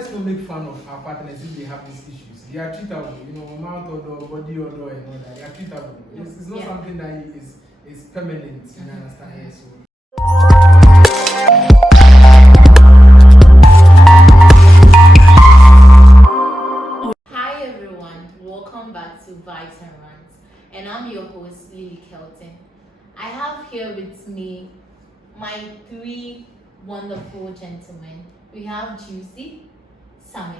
let's not make fun of our partners if they have these issues. They are treatable, mouth odor, body odor, and all that. They are treatable. It's not something that is permanent. You understand? Yeah, so. Hi everyone, welcome back to Vibes and Rants, and I'm your host Lily Kelton. I have here with me my three wonderful gentlemen. We have Juicy, Sammy,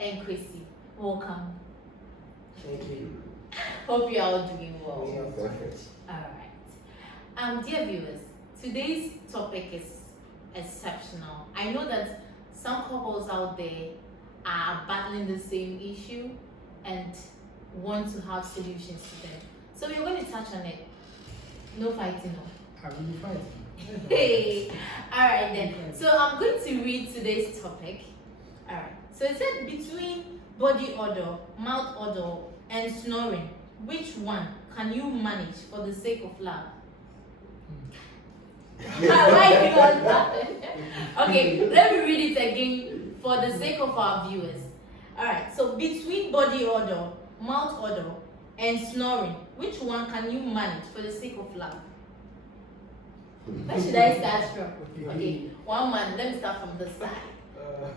and Chrissy. Welcome. Thank you. Hope you're all doing well. We are perfect. Alright. Dear viewers, today's topic is exceptional. I know that some couples out there are battling the same issue and want to have solutions to them. So we're going to touch on it. No fighting, no. I will fight. Hey, all right then. So I'm going to read today's topic. All right. So it said between body odor, mouth odor, and snoring, which one can you manage for the sake of love? Why you want that? Okay, let me read it again for the sake of our viewers. All right. So between body odor, mouth odor, and snoring, which one can you manage for the sake of love? Where should I start from? Okay, one man. Let me start from the side.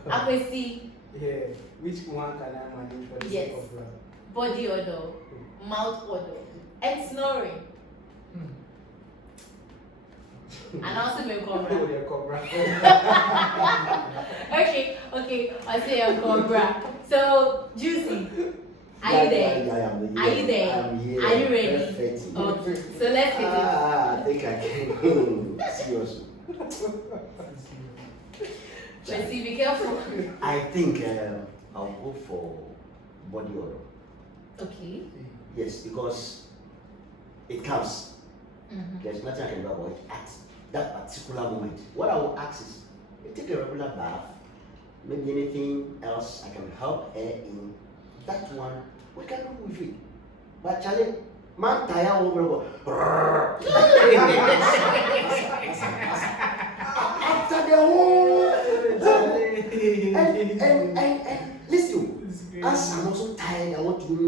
Akwesi. Yeah. Which one can I manage for the Yes. sake of love? Body odor, mouth odor, and snoring. And also my Oh, cobra. the cobra. Okay. I say a cobra. So Juicy, are you there? Yeah, Are you there? I'm here. Are you ready? Perfect. Okay. So let's get it. I think I can. Seriously. Juicy, be careful. I think I'll go for body odor. Okay. Yes, because it comes. Mm-hmm. There's nothing I can do about it at that particular moment. What I will ask is, take a regular bath. Maybe anything else I can help her in. That one, we can do with it. But Charlie, man, tire over. After the whole and listen, as I'm also tired, I want to no.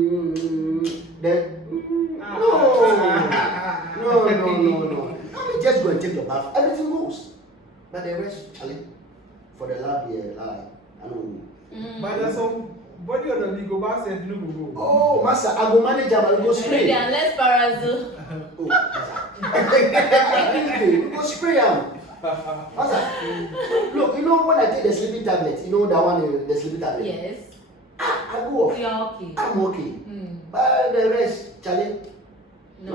Let me just go and take the bath. Everything goes. But the rest, Charlie, for the lab here, I don't know. But there's some body odor, we go back and no go. Oh, master, I go manage them, I will go spray. Unless Parazo. Oh, master. We go spray them. Master, look, you know when I take the sleeping tablet, you know that one, the sleeping tablet? Yes. I go off. You're okay. I'm okay. But the rest, Charlie, No.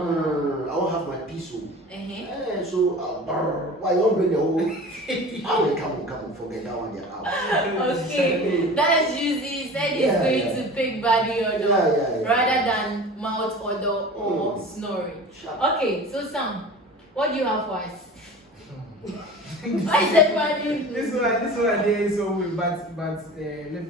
I won't have my peace. So, why you don't bring the whole? Come on, forget that one. Okay, that's Juicy. He said he's going to pick body odor rather than mouth odor or snoring. Okay, so Sam, what do you have for us? Why is that funny? This one there is so weird, but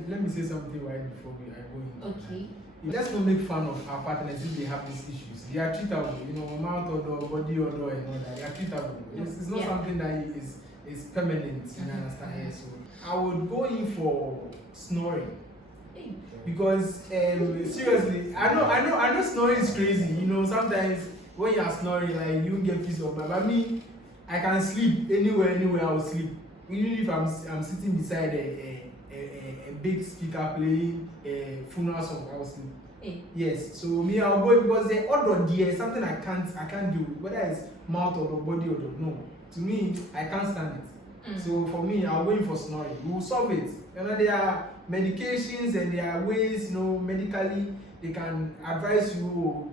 let me say something right before I go in. Okay. Let's not make fun of our partners if they have these issues. They are treatable, mouth odor, body odor, and all that. They are treatable. It's not something that is permanent. You understand? Yeah, so I would go in for snoring. Because seriously, I know snoring is crazy. Sometimes when you are snoring, like you get peace of mind. But me, I can sleep anywhere I will sleep. Even if I'm sitting beside a big speaker playing a funeral song, I will sleep. Yes, so me I'll go because the odor there is something I can't do. Whether it's mouth odor, body odor, no. To me, I can't stand it. So for me, I'll go in for snoring. We will solve it. There are medications and there are ways, medically they can advise you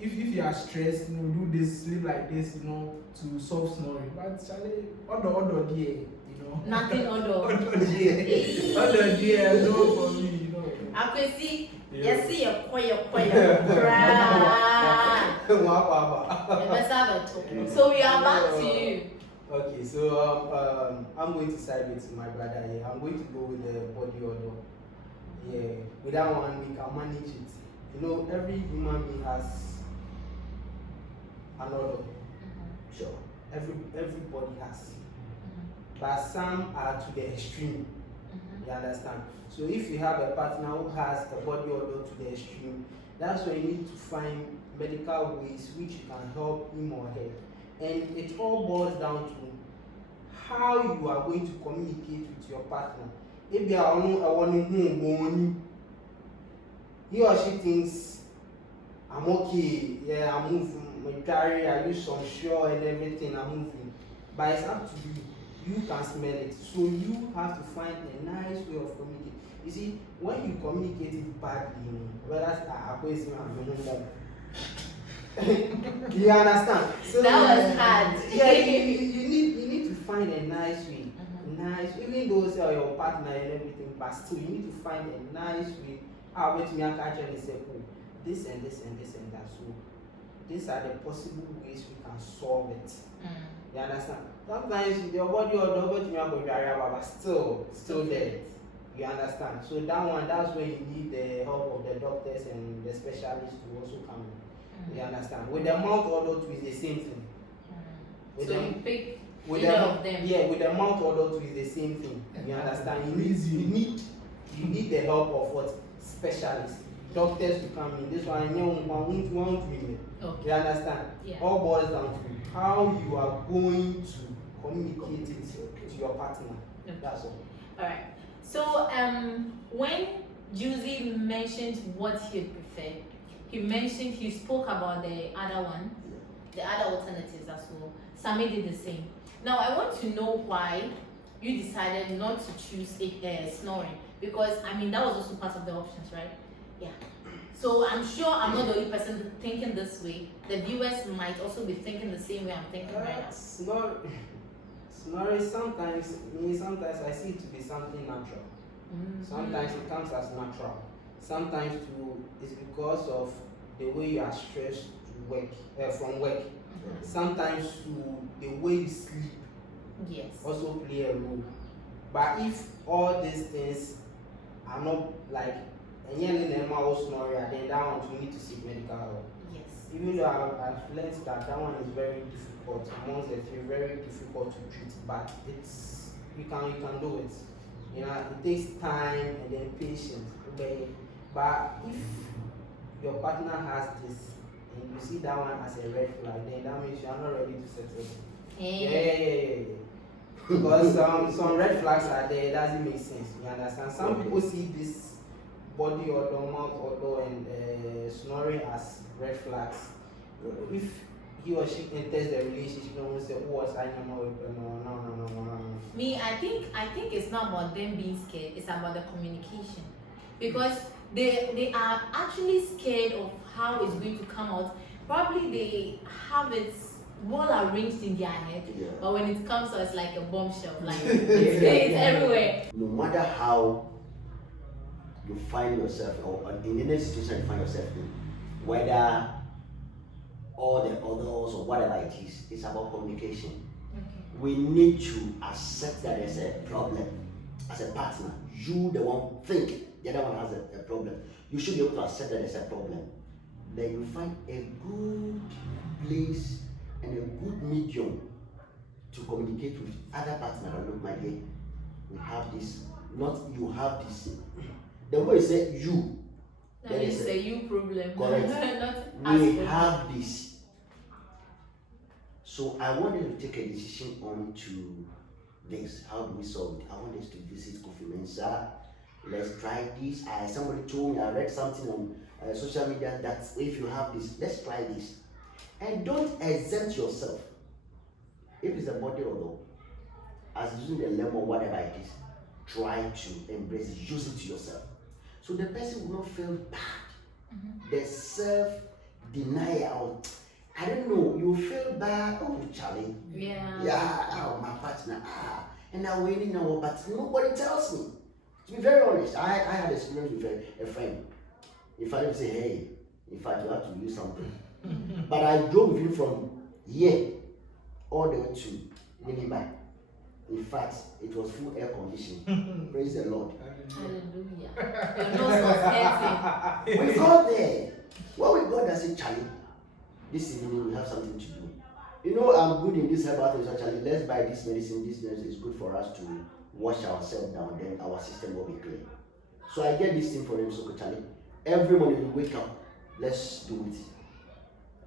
if you are stressed, do this, sleep like this, to solve snoring. But Charlie, odor there, Nothing odor. Odor there, no for me, Akwesi, Yeah. see your choir. So we are back to you. Okay, so I'm going to side with my brother here. I'm going to go with the body odor. Yeah, with that one we can manage it. Every human being has an odor. Sure. Everybody has. But some are to the extreme. You understand? So if you have a partner who has a body odor to the extreme, that's when you need to find medical ways which you can help him or her. And it all boils down to how you are going to communicate with your partner. Maybe I want to he or she thinks I'm okay, yeah, I'm moving, I use some sure and everything, I'm moving. But it's up to you. You can smell it. So you have to find a nice way of communicating. You see, when you communicate it badly, whether you understand? So that was hard. Yeah, you need to find a nice way. Nice, even though say your partner and everything, but still you need to find a nice way. How about me and catch and say, oh, this and this and this and that. So these are the possible ways we can solve it. You understand? Sometimes your body or the body but still there. You understand? So that's when you need the help of the doctors and the specialists to also come in. You understand? With the mouth odor too is the same thing. So you pick with either of them. Yeah, with the mouth odor too is the same thing. You understand? You need the help of what? Specialists. Doctors to come in. This one won't win. Okay. You understand? Yeah. All boils down to how you are going to communicate it to your partner. Okay. That's all. Alright. So when Juicy mentioned what he'd prefer, he spoke about the other one, the other alternatives as well. Sammy did the same. Now I want to know why you decided not to choose snoring, because I mean that was also part of the options, right? Yeah. So I'm sure I'm not the only person thinking this way. The viewers might also be thinking the same way I'm thinking right now. Snoring sometimes I see it to be something natural. Sometimes it comes as natural. Sometimes too it's because of the way you are stressed to work from work. Sometimes too the way you sleep also play a role. But if all these things are not like snoring, then that one we need to seek medical help. Yes. Even though I've learned that one is very difficult, amongst the few, very difficult to treat, but it's you can do it. You know, it takes time and then patience. But if your partner has this and you see that one as a red flag, then that means you are not ready to settle. Yeah. Because some red flags are there, it doesn't make sense. You understand? Some people see this body odor, mouth odor, and snoring as red flags. If he or she enters the relationship, no one say, "Oh, what's I know?" No. Me, I think it's not about them being scared. It's about the communication, because they are actually scared of how it's going to come out. Probably they have it well arranged in their head, but when it comes out, it's like a bombshell. Like it's everywhere. No matter how you find yourself, or in any situation you find yourself in, whether all the others or whatever it is, it's about communication. We need to accept that there's a problem as a partner. You, the one, think the other one has a problem. You should be able to accept that there's a problem. Then you find a good place and a good medium to communicate with other partner. Look, my dear, we have this, not you have this. The way you say you, that is a you problem. Correct. Not we have this. So I want you to take a decision on to this. How do we solve it? I want us to visit Kofi Mensah. Let's try this. Somebody told me, I read something on social media that if you have this, let's try this. And don't exempt yourself. If it's a body odor, as using the lemon, whatever it is, try to embrace it, use it to yourself. So the person will not feel bad. The self-denial, I don't know, you feel bad, oh Charlie. Oh my partner, and I'm waiting now, but nobody tells me. To be very honest, I had experience with a friend. If I say, hey, in fact you have to use something. But I drove with him from here all the way to Niniba. In fact, it was full air conditioning. Praise the Lord. Hallelujah. Your nose was hurting. We got there. When we got there, I said, Charlie, this evening we have something to do. You know, I'm good in this herbal things, actually. Let's buy this medicine. This medicine is good for us to wash ourselves down, then our system will be clear. So I get this thing for him, so Charlie. Every morning we wake up, let's do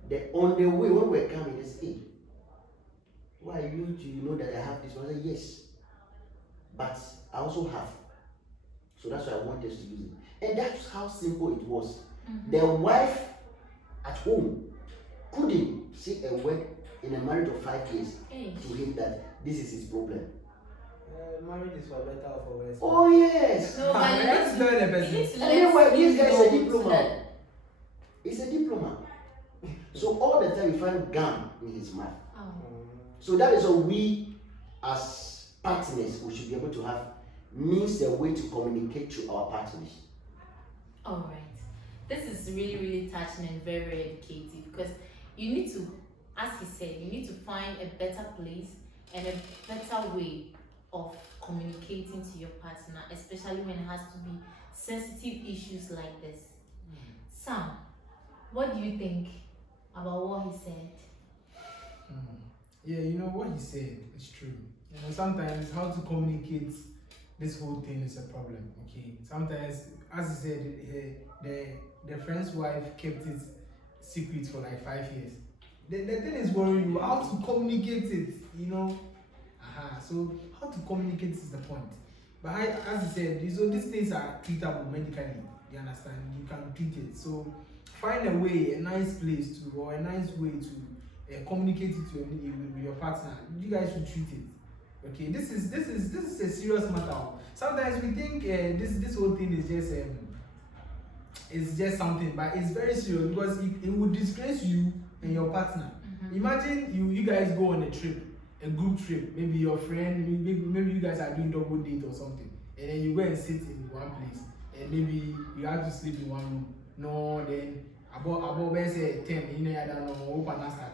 it. On the way when we're coming, they say, hey, why you know that I have this? I say, yes. But I also have. So that's why I want us to use it. And that's how simple it was. The wife at home couldn't say a word in a marriage of 5 years to him that this is his problem. Marriage is for better or for worse. Oh yes. No, but Let's learn the you person. need to And then why this guy is a let him diploma? know He's a diploma. So all the time we find gum in his mouth. Oh. So that is what we as partners we should be able to have means a way to communicate to our partners. All right. This is really, really touching and very, very educative because you need to, as he said, you need to find a better place and a better way of communicating to your partner, especially when it has to be sensitive issues like this. Sam, what do you think about what he said? Yeah, you know what he said is true. You know, sometimes how to communicate this whole thing is a problem. Okay, sometimes, as he said, the friend's wife kept it secret for like 5 years. The thing is worrying you how to communicate it. You know, so how to communicate is the point. But as he said, these things are treatable medically. You understand? You can treat it. So find a way, a nice place to, or a nice way to communicate it with your partner. You guys should treat it. Okay, this is a serious matter. Sometimes we think this whole thing is just something, but it's very serious because it will disgrace you and your partner. Imagine you guys go on a trip, a group trip. Maybe your friend, maybe you guys are doing double date or something, and then you go and sit in one place, and maybe you have to sleep in one room. No, then about say 10, you know, I don't know, open and start.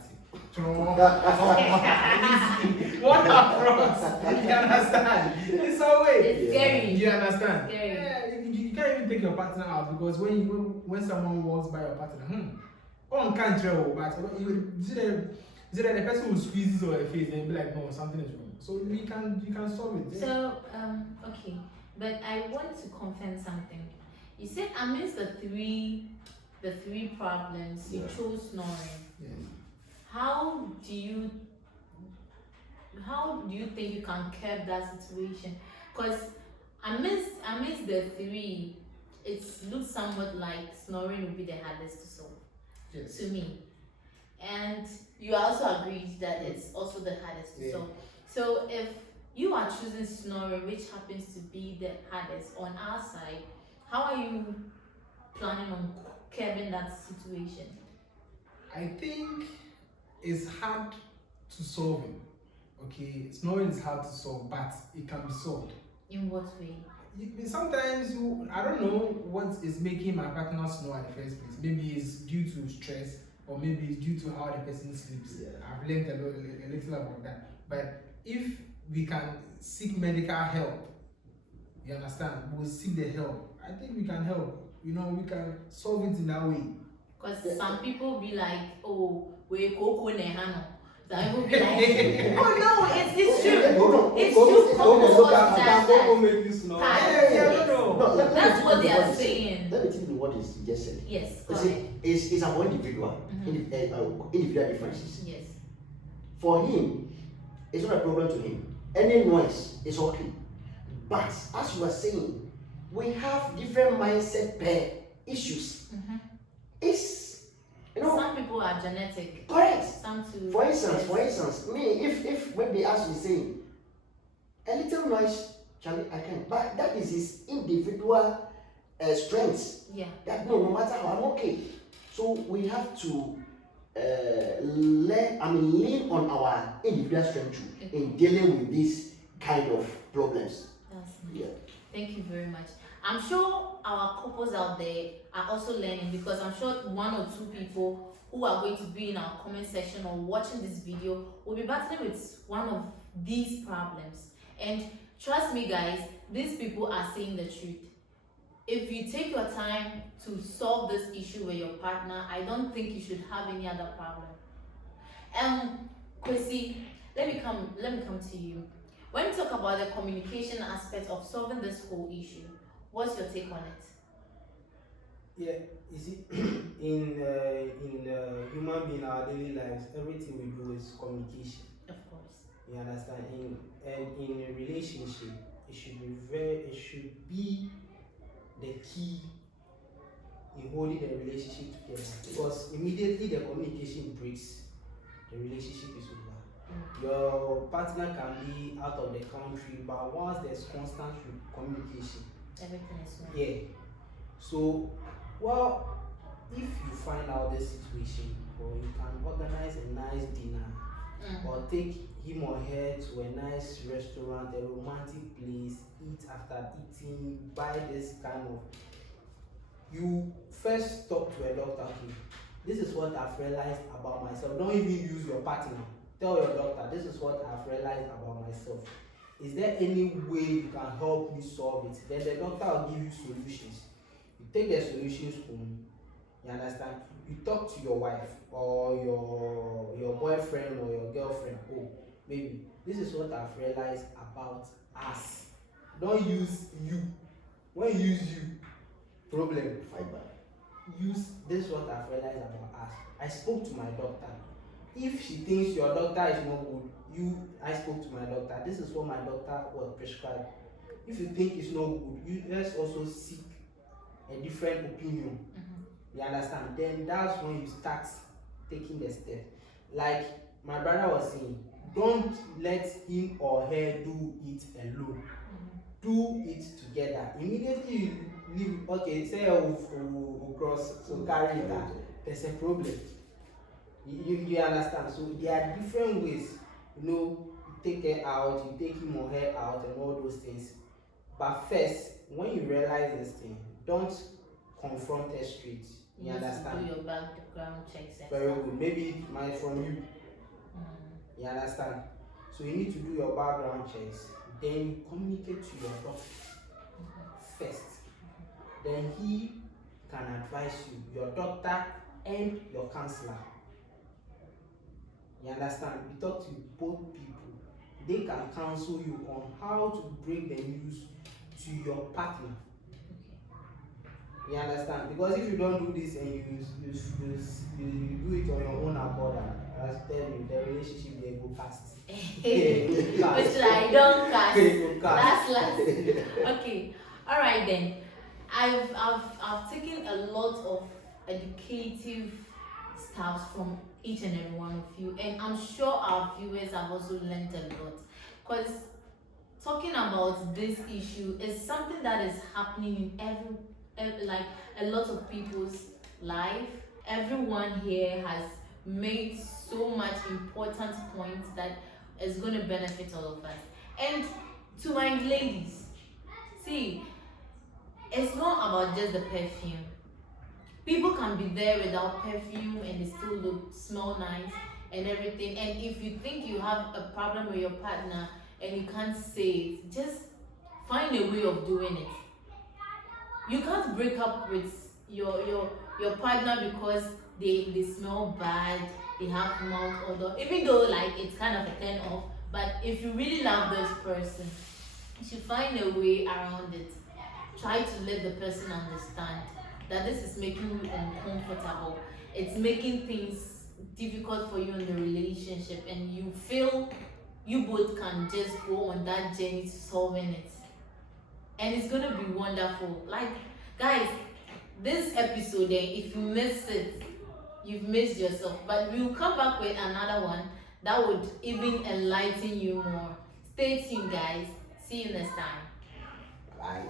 What across? You understand? It's always It's scary. You understand? Scary. Yeah, you can't even take your partner out because when someone walks by your partner, on can't tell, but is it the person who squeezes on your face and be like, no, something is wrong. So you can solve it. Yeah. So, okay, but I want to confirm something. You said amidst the three problems, you chose snoring. Yes. How do you think you can curb that situation? Because amidst the three, it looks somewhat like snoring would be the hardest to solve. Yes. To me. And you also agreed that it's also the hardest to solve. So if you are choosing snoring, which happens to be the hardest on our side, how are you planning on curbing that situation? I think it's hard to solve it. Okay, snoring is hard to solve, but it can be solved. In what way? Sometimes I don't know what is making my partner snore at the first place. Maybe it's due to stress, or maybe it's due to how the person sleeps. I've learned a little about that. But if we can seek medical help, you understand? We'll seek the help. I think we can help. You know, we can solve it in that way. Because some people be like, oh, we coco nehano. Some people be like, oh no, it's true. It's true. Coco does that. Make you snore. That's what they are saying. Let me tell you what is just said. Yes, go You see, ahead. it's about individual individual differences. Yes. For him, it's not a problem to him. Any noise is okay. But as you were saying, we have different mindset per issues. It's Some people are genetic. correct. Some too. For instance, me, if maybe as we say, a little noise, Charlie, I can. But that is his individual strengths. Yeah. That no matter how, I'm okay. So we have to lean on our individual strength in dealing with these kind of problems. That's Yeah. Thank you very much. I'm sure our couples out there are also learning because I'm sure one or two people who are going to be in our comment section or watching this video will be battling with one of these problems. And trust me guys, these people are saying the truth. If you take your time to solve this issue with your partner, I don't think you should have any other problem. Kwesi, let me come to you. When you talk about the communication aspect of solving this whole issue, what's your take on it? Yeah, you see, in human being, our daily lives, everything we do is communication. Of course. You understand? In a relationship, it should be the key in holding the relationship together. Because immediately the communication breaks, the relationship is over. Your partner can be out of the country, but once there's constant communication, Everything is well. yeah. So, well, if you find out the situation, or you can organize a nice dinner, or take him or her to a nice restaurant, a romantic place, eat after eating, buy this kind of. You first talk to a doctor. Okay, this is what I've realized about myself. Don't even use your partner. Tell your doctor, this is what I've realized about myself. Is there any way you can help me solve it? Then the doctor will give you solutions. You take the solutions home. You understand? You talk to your wife or your boyfriend or your girlfriend. Oh, baby, this is what I've realized about us. Don't use you. When you use you, problem. Fiber. Use this is what I've realized about us. I spoke to my doctor. If she thinks your doctor is not good, I spoke to my doctor. This is what my doctor will prescribe. If you think it's not good, let's also seek a different opinion. You understand? Then that's when you start taking the step. Like my brother was saying, don't let him or her do it alone. Do it together. Immediately you leave, okay, say we'll cross, so carry that. There's a problem. You understand? So there are different ways. You take her out, you take him or her out, and all those things. But first, when you realize this thing, don't confront her straight. You understand? Do your background checks. Very good. Maybe it might from you. You understand? So you need to do your background checks. Then you communicate to your doctor first. Then he can advise you, your doctor and your counselor. You understand? You talk to both people. They can counsel you on how to break the news to your partner. You understand? Because if you don't do this and you do it on your own accord, I tell you, the relationship will go past. Which I don't cast. Last. Okay. All right then. I've taken a lot of educative stuff from each and every one of you, and I'm sure our viewers have also learned a lot. Because talking about this issue is something that is happening in like a lot of people's life. Everyone here has made so much important points that is going to benefit all of us. And to my ladies, see, it's not about just the perfume. People can be there without perfume and they still smell nice and everything. And if you think you have a problem with your partner and you can't say it, just find a way of doing it. You can't break up with your partner because they smell bad, they have mouth odor, even though like it's kind of a turn off. But if you really love this person, you should find a way around it. Try to let the person understand that this is making you uncomfortable. It's making things difficult for you in the relationship, and you feel you both can just go on that journey to solving it. And it's gonna be wonderful. Like, guys, this episode, if you miss it, you've missed yourself. But we will come back with another one that would even enlighten you more. Stay tuned, guys. See you next time. Bye.